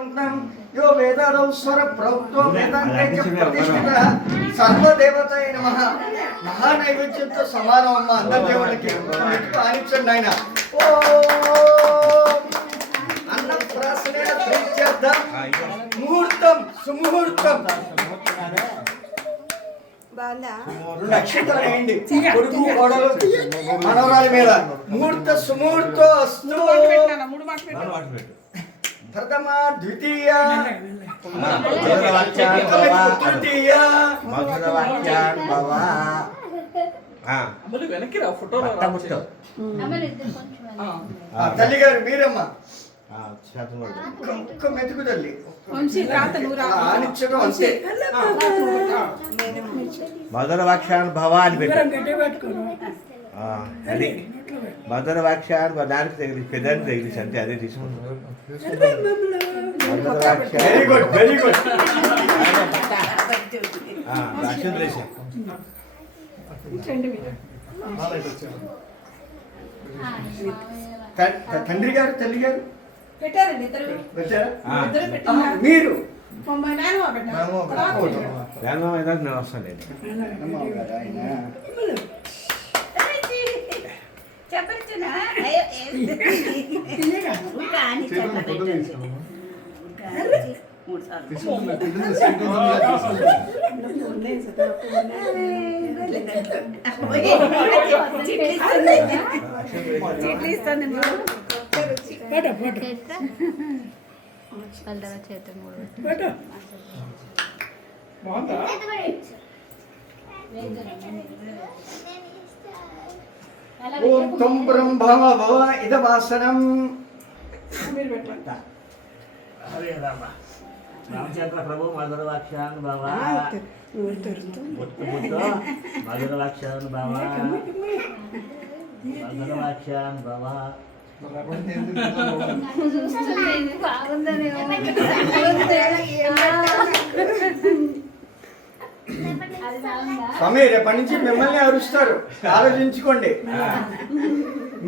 यो वेदादौ स्वर प्रोक्तो वेदान्ते च प्रतिष्ठितः सर्वदेवताय नमः महानैवेद्యంతో సమానం అమ్మ అందరి దేవుళ్ళకి ఆనించండి ఆయన ఓం అన్నప్రాసనే ప్రీత్యర్థం ముహూర్తం సుముహూర్తం నక్షత్రం వేయండి కొడుకు కోడలు మనవరాల మీద ముహూర్త సుముహూర్తో అస్తు ప్రథమ ద్వితీయ తృతీయ తల్లి గారు మీరమ్మ ఒక్క మెతుకు తల్లి ఆనిచ్చడం అంతే మధుర వాక్యాన్ని భవ అని పెట్టు అది మధుర వాక్యాన్ని దానికి తగిలి పెద్దానికి తగిలిసి అంటే అదే తీసుకుంటాం వెరీ గుడ్ వెరీ గుడ్ తండ్రి గారు తల్లి గారు మీరు నేను వస్తాను ఓం తం బ్రహ్మ భవ ఇదవాసనం రామచంద్ర ప్రభు మధుర వాక్యాన్ని బావ మధుర వాక్యాన్ని బావ మధుర వాక్యాన్ని బావ స్వామి రేపటి నుంచి మిమ్మల్ని అరుస్తారు ఆలోచించుకోండి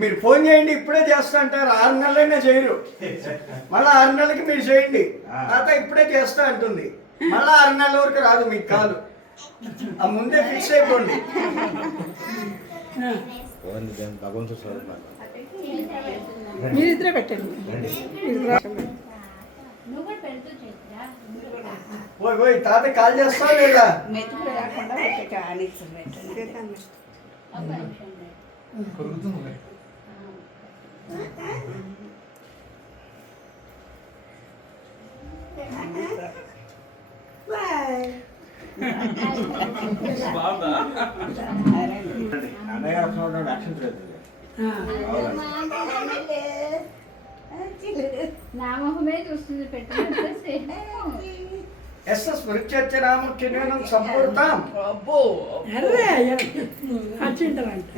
మీరు ఫోన్ చేయండి ఇప్పుడే చేస్తా అంటారు 6 నెలలైనా చేయరు మళ్ళీ 6 నెలలకి మీరు చేయండి తాత ఇప్పుడే చేస్తా అంటుంది మళ్ళీ 6 నెలల వరకు రాదు మీకు కాదు ఆ ముందే ఫిక్స్ అయిపోండి మీరిద్దరే పెట్టండి పోయి పోయి తాత కాల్ చేస్తావు లేదా నామహమే చూస్తుంది పెట్టండి ఎస్ఎస్ వృత్యర్చనామ కిన్వనం సంపూర్తాం అబ్బో అరే వచ్చింటారంట